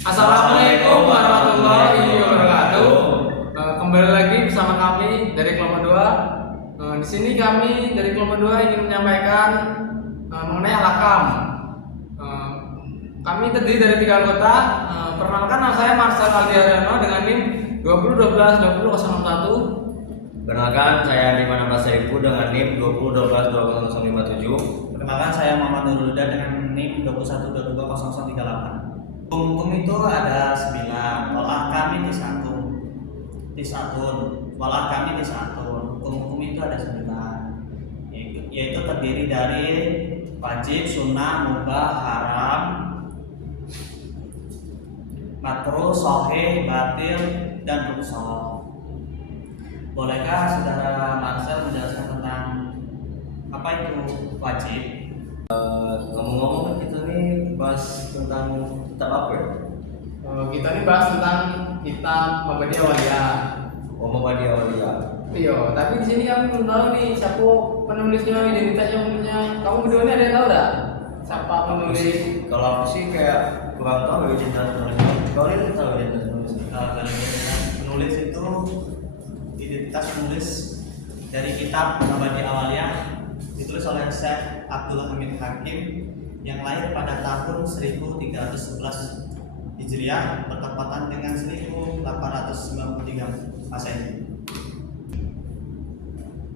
Assalamualaikum warahmatullahi wabarakatuh. Kembali lagi bersama kami dari kelompok 2. Di sini kami dari kelompok 2 ingin menyampaikan mengenai alakam. Kami terdiri dari 3 anggota. Perkenalkan, nama saya Marcel Aldi Haryono dengan NIM 2012-2001. Perkenalkan, saya Diman Saifu dengan NIM 2012-20057. Perkenalkan, saya Muhammad Nurul Huda dengan NIM 21220038. Hukum itu ada 9, walah kami disatun, walah kami disatun. Hukum itu ada 9, yaitu terdiri dari wajib, sunnah, mubah, haram, makruh, sahih, batil, dan rukhsah. Bolehkah saudara Marcel menjelaskan tentang apa itu wajib? Ngomong-ngomong, kita nih bahas tentang kitab apa ya? Kita ini bahas tentang kitab Muhammadiyah Awaliyah. Muhammadiyah Awaliyah. Iya, tapi di sini kami belum tahu nih siapa penulisnya, identitasnya, umurnya. Kamu berdua ini ada yang tahu tak? Siapa penulis? Kalau aku sih kayak kurang tahu ya identitas penulisnya. Kau ini tahu identitas penulisnya? Penulis itu identitas penulis dari kitab Muhammadiyah Awaliyah ditulis oleh Syekh Abdul Hamid Hakim yang lahir pada tahun 1311 Hijriah bertepatan dengan 1893 Masehi.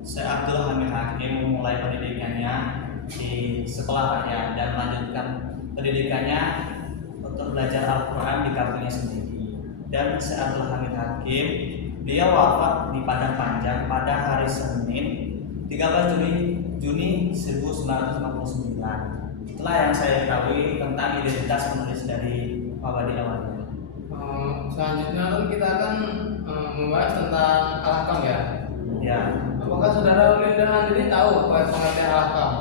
Syekh Abdul Hamid Hakim memulai pendidikannya di sekolah rakyat dan melanjutkan pendidikannya untuk belajar Al-Quran di kampungnya sendiri. Dan Syekh Abdul Hamid Hakim, beliau wafat di Padang Panjang pada hari Senin 13 Juni 1959. Itulah yang saya ketahui tentang identitas penulis dari Muhammadiyah Awaliyah. Selanjutnya kan kita akan membahas tentang alakam ya. Ya, Apakah saudara Linda ini tahu apa pengertian alakam?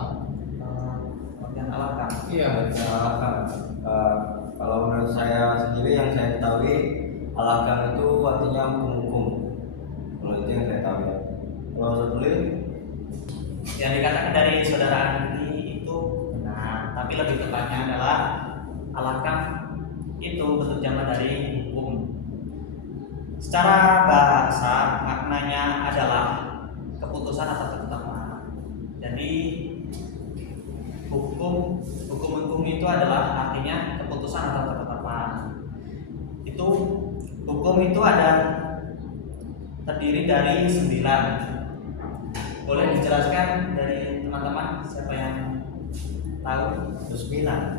pengertian alakam. Iya. Alakam. Kalau menurut saya sendiri yang saya ketahui, alakam itu artinya hukum. Kalau itu yang saya tahu ya. Kalau sebelum Yang dikatakan dari saudara Andi itu benar, tapi lebih tepatnya adalah alakam itu bentuk jamak dari hukum. Secara bahasa maknanya adalah keputusan atau ketetapan. Jadi hukum itu adalah artinya keputusan atau ketetapan. Itu hukum itu ada terdiri dari 9. Boleh dijelaskan dari teman-teman siapa yang tahu? Rusmina.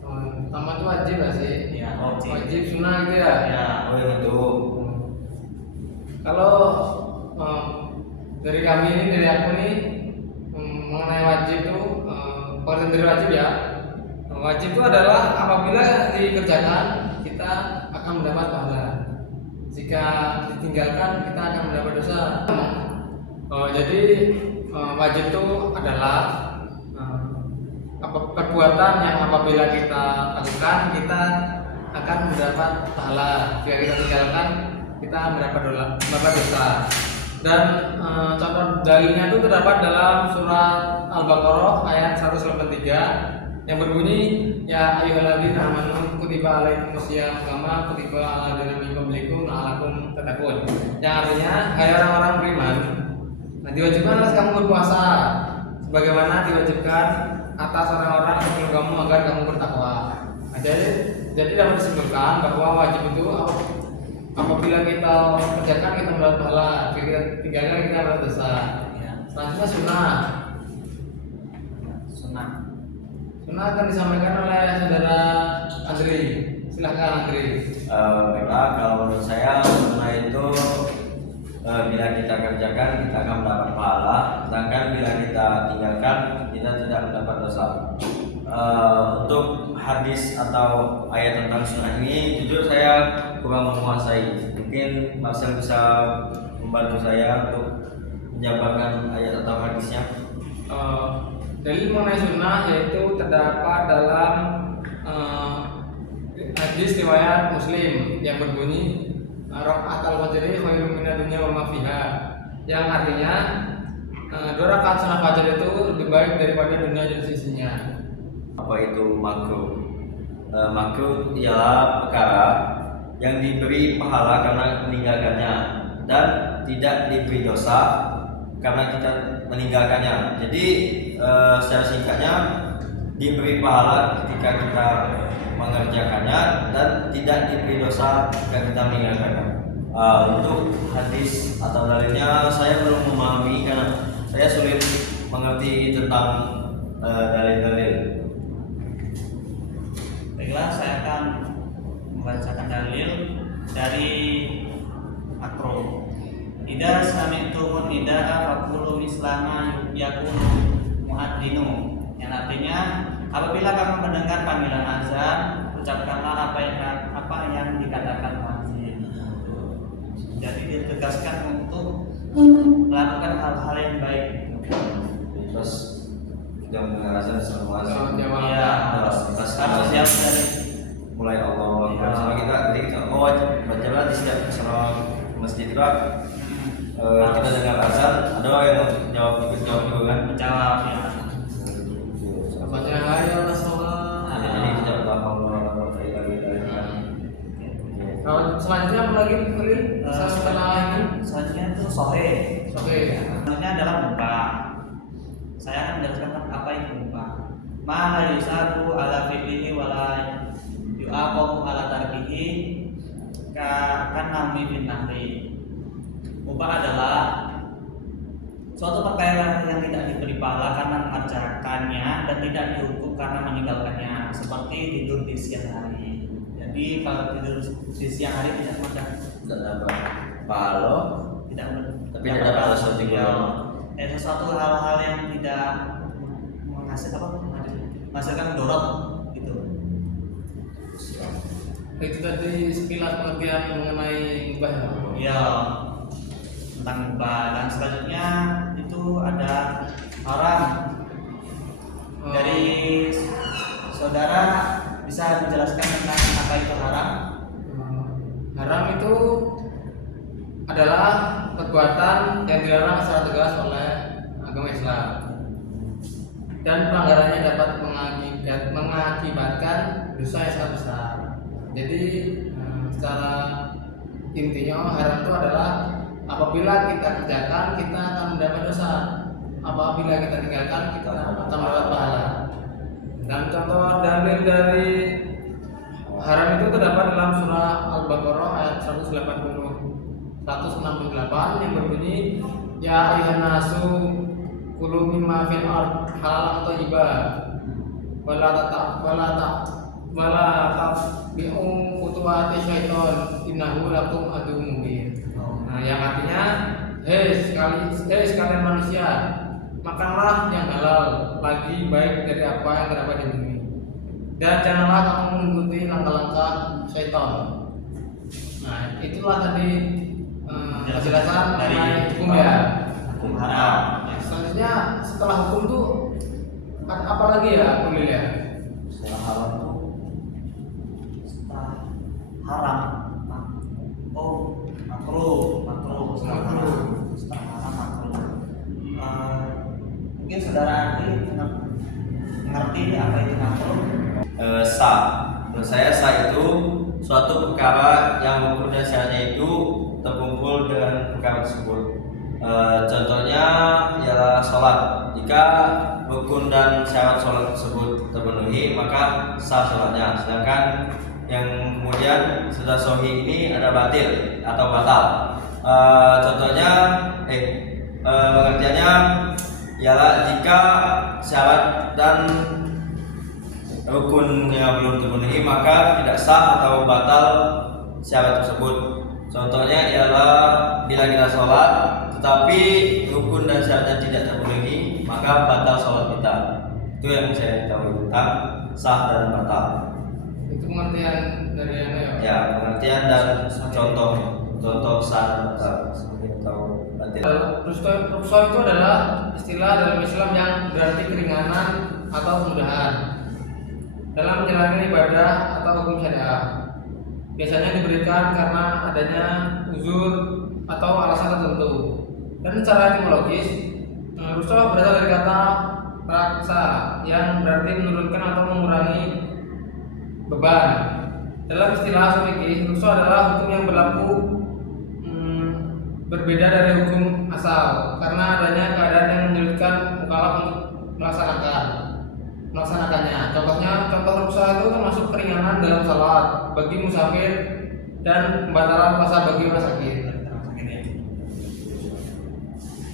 Pertama itu wajib lah sih. Ya, wajib. Wajib sunnah gitu ya. Ya, Oh yang itu. Kalau dari kami ini, dari aku nih, mengenai wajib itu, pengertian dari wajib ya. Wajib itu adalah apabila dikerjakan kita akan mendapat pahala. Jika ditinggalkan kita akan mendapat dosa. Jadi wajib itu adalah perbuatan yang apabila kita lakukan kita akan mendapat pahala. Jika kita tinggalkan kita mendapat dosa. Dan contoh dalilnya itu terdapat dalam surat Al-Baqarah ayat 183 yang berbunyi, ya ayyuhalladzina amanu kutiba alaikumusiyam kama kutiba alal ladzina min qablikum la'allakum tattaqun. Yang artinya, hai orang-orang beriman, diwajibkan atas kamu berpuasa sebagaimana diwajibkan atas orang-orang sebelum kamu agar kamu bertakwa. Jadi dapat disebutkan bahwa wajib itu apabila kita kerjakan kita mendapat pahala, jika kita tinggalkan kita mendapat dosa. Selanjutnya sunnah. Sunnah akan disampaikan oleh saudara Andri. Silahkan Andri. Baiklah, kalau menurut saya sunnah itu bila kita kerjakan kita akan mendapat pahala, sedangkan bila kita tinggalkan kita tidak mendapat dosa. Untuk hadis atau ayat tentang sunnah ini jujur saya kurang menguasai. Mungkin Marcel bisa membantu saya untuk menjabarkan ayat atau hadisnya. Dalil mengenai sunnah yaitu terdapat dalam hadis riwayat Muslim yang berbunyi rakaatul fajri khairun minad dunya wa ma fiha, yang artinya 2 rakaat sunnah fajar itu lebih baik daripada dunia dan sisinya. Apa itu makruh? makruh ialah perkara yang diberi pahala karena meninggalkannya dan tidak diberi dosa karena kita meninggalkannya. Jadi secara singkatnya, diberi pahala ketika kita mengerjakannya dan tidak diberi dosa ketika kita meninggalkannya. Untuk hadis atau dalilnya saya belum memahami karena saya sulit mengerti tentang dalil-dalil. Baiklah, saya akan membacakan dalil dari Akro. Ida sami'tumun nida'a faqulu mislama yakunu muadzinu, yang artinya apabila kamu mendengar panggilan azan, ucapkanlah apa yang dikatakan muadzin. Jadi ditegaskan untuk melakukan hal-hal yang baik. Terus kita mendengar azan semua azan. Ya, harus jauh dari Mulai Allah Ya. sama kita, jadi kita bacalah di setiap salam masjid juga. Kita dengar azan, ada yang jawab ikut jawab juga kan? menjawab ya. Baca hayya sholat. Jadi kita Allah Kalau selanjutnya apa lagi Khalil? Setelah ini Selanjutnya itu sohe. oke. Selanjutnya adalah mubah. Saya akan menjelaskan apa itu mubah. Ma la yusabu ala fi'lihi wa la yu'aqabu ala tarkihi kan nami bin nahri. Mubah adalah suatu perkara yang tidak diberi pahala karena mengerjakannya dan tidak dihukum karena meninggalkannya, seperti tidur di siang hari. Jadi kalau tidur di siang hari tidak dapat pahala, tidak tapi tidak dapat sesuatu yang sesuatu hal-hal yang tidak menghasilkan dorot gitu. Itu tadi sekilas pengertian mengenai mubah. Ya, tentang mubah. Dan selanjutnya itu ada haram. Dari saudara bisa menjelaskan tentang apa itu haram? Haram itu adalah perbuatan yang dilarang secara tegas oleh agama Islam dan pelanggarannya dapat mengakibatkan dosa yang sangat besar. Jadi secara intinya haram itu adalah apabila kita kerjakan kita akan mendapat dosa, apabila kita tinggalkan kita akan mendapat pahala. Dan contoh dalil dari haram itu terdapat dalam surah Al-Baqarah ayat 168 yang berbunyi ya ayuhan nasu kulu mimma fil ard halalan thayyibah wala tabi'u khutuwati syaiton innahu lakum aduwwun mubin. Nah, yang artinya sekalian manusia, makanlah yang halal lagi baik dari apa yang terdapat di bumi, dan janganlah kamu mengikuti langkah-langkah syaitan. Nah, itulah tadi penjelasan dari mengenai hukum ya. Hukum haram. Selanjutnya setelah hukum tuh apa lagi ya Kulil ya? setelah haram tuh Setelah haram. Makruh. Setelah haram. Setelah haram makruh. Mungkin saudara Andi mengerti apa itu makruh? sah. Menurut saya sah itu suatu perkara yang rukun dan syaratnya itu terkumpul dengan perkara tersebut. Contohnya ialah sholat. Jika rukun dan syarat sholat tersebut terpenuhi maka sah sholatnya. Sedangkan yang kemudian sudah sahih ini ada batil atau batal. Contohnya, pengertiannya ialah jika syarat dan rukunnya belum terpenuhi maka tidak sah atau batal syarat tersebut. Contohnya ialah bila kita sholat tetapi rukun dan syaratnya tidak terpenuhi maka batal sholat kita. Itu yang saya tahu tentang sah dan batal. Itu pengertian dari yang ya. Ya, pengertian dan contoh sah dan batal. Seperti tahu batil. Rukhsah itu adalah istilah dalam Islam yang berarti keringanan atau kemudahan dalam menjalankan ibadah atau hukum syariah. Biasanya diberikan karena adanya uzur atau alasan tertentu. Dan secara etimologis, rukhsah berasal dari kata raksa yang berarti menurunkan atau mengurangi beban. Dalam istilah usul fikih, rukso adalah hukum yang berlaku berbeda dari hukum asal karena adanya keadaan yang menyulitkan mukallaf untuk melaksanakannya. Contoh rukso itu termasuk keringanan dalam salat bagi musafir dan pembatalan puasa bagi orang sakit.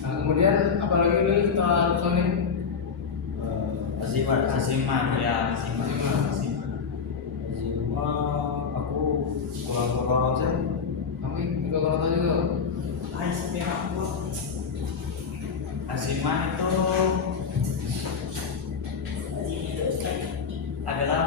Nah, kemudian apalagi ini setelah rukso ini? Azimat. Azimat. Aku kurang sih. Kami juga kalau tanya juga. Azimah itu adalah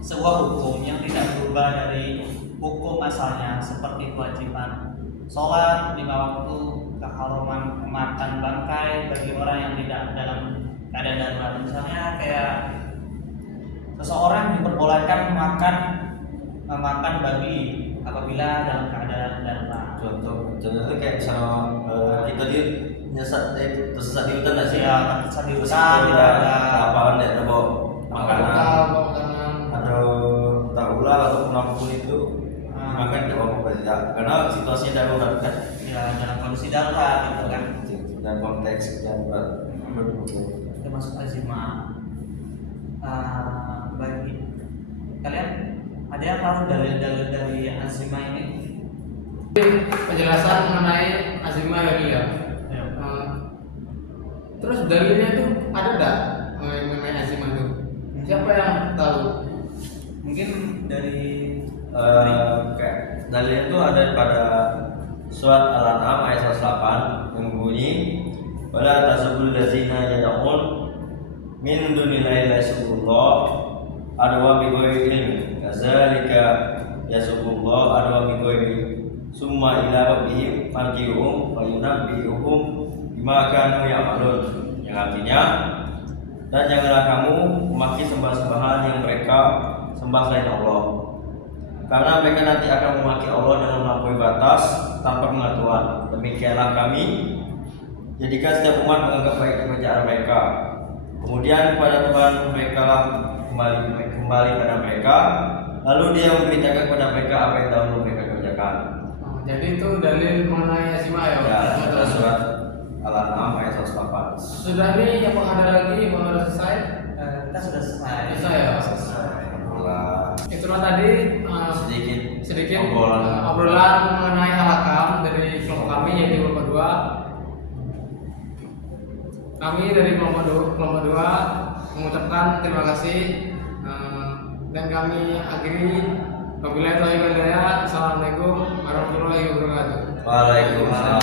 sebuah hukum yang tidak berubah dari hukum asalnya, seperti kewajiban sholat lima waktu, keharuman memakan bangkai bagi orang yang tidak dalam keadaan darurat. Misalnya kayak seseorang diperbolehkan memakan babi apabila dalam keadaan darurat. Contohnya kayak misalnya kita tersesat di hutan nggak sih? Ya, tersesat di hutan, tidak ada lapangan tidak ada bawa makanan Makanan. atau tak ular ataupun apapun itu makan tidak apa-apa tidak, karena situasinya darurat kan. ya dalam kondisi darurat gitu kan. Dan konteks darurat. Termasuk azimah. Bagi kalian ada yang tahu dalil-dalil dari azimah ini? Penjelasan mengenai azimah ya Lia. Terus dalilnya itu ada enggak mengenai azimah itu? Siapa yang tahu? Mungkin dari Kayak dalilnya itu ada pada surat Al-An'am ayat 108 yang berbunyi wala tasubul ladzina yad'un min dunillahi la yasubullah adwa bi ghairi ilm kadzalika yasubullah adwa bi ghairi summa ila rabbihim marji'uhum fa yunabbi'uhum bima kanu ya'malun, yang artinya dan janganlah kamu memaki sembah-sembahan yang mereka sembah selain Allah, karena mereka nanti akan memaki Allah dengan melampaui batas tanpa pengetahuan. Demikianlah kami jadikan setiap umat menganggap baik pekerjaan mereka, kemudian kepada Tuhan mereka lah kembali pada mereka, lalu Dia memberitakan kepada mereka apa yang dahulu mereka kerjakan. Jadi itu dalil mengenai azimah ya. Ya, ada surat Al-An'am ayat 108. Sudah nih yang ada lagi, mau udah selesai? kita sudah selesai. Selesai ya. Itulah tadi sedikit obrolan mengenai al-hakam dari kelompok kami yaitu kelompok 2. Kami dari kelompok 2 mengucapkan terima kasih dan kami akhiri wabillahi taufiq wal hidayah. Assalamualaikum warahmatullahi wabarakatuh. Waalaikumsalam.